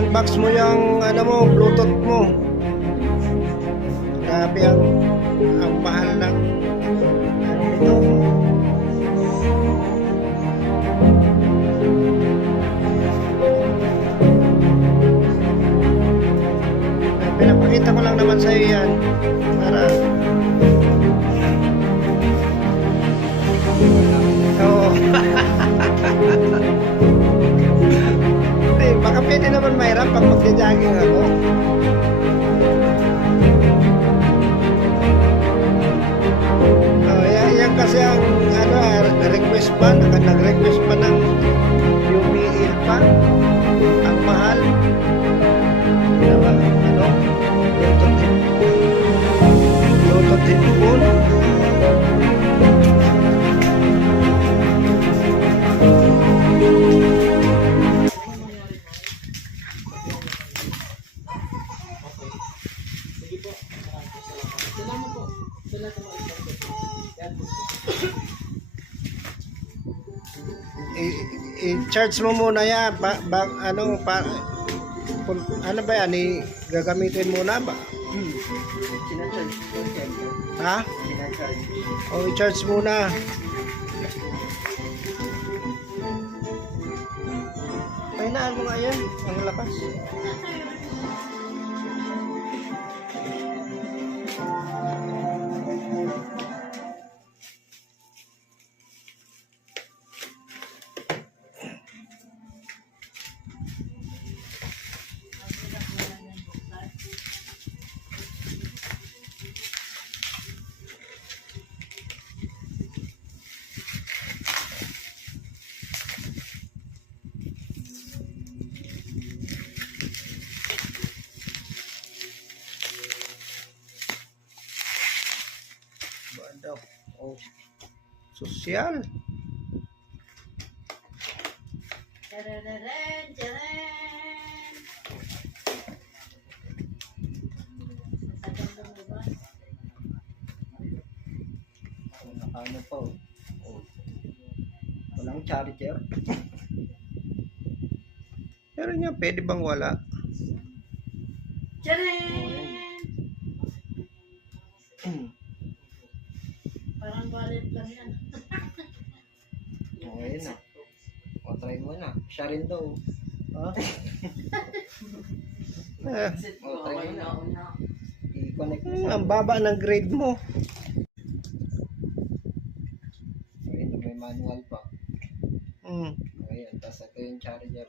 i-unbox mo yung ano mo, Bluetooth mo. Grabe ang mahal ng ano nito. Pinapakita ko lang naman sa iyo yan para oo. Baka pwede naman mahirap pag magja-jogging ako. Oh, yan kasi ang ano, request pa, nag-request pa ng UPL pa. Ang mahal. Diba? Ano? Bluetooth headphone. I-charge mo muna yan ano ano ba yan gagamitin muna ba? Sinacharge ko siyempre. Ha? Sinacharge. O i-charge muna. Pahinaan mo nga yan ang lakas. Daw. Oh. Sosyal. Tarararen, taren. Sagandang mo ba? Ano pa oh. Oh. Walang charger. Pero niya, pwede bang wala? Taren! Parang wallet lang yan. Okay na. O, try mo na. Siya rin daw. Ha? O, try mo na. I-connect mo sa... Ang baba ng grade mo. Ayun, may manual pa. Hmm. Ayan, tapos ito yung charger.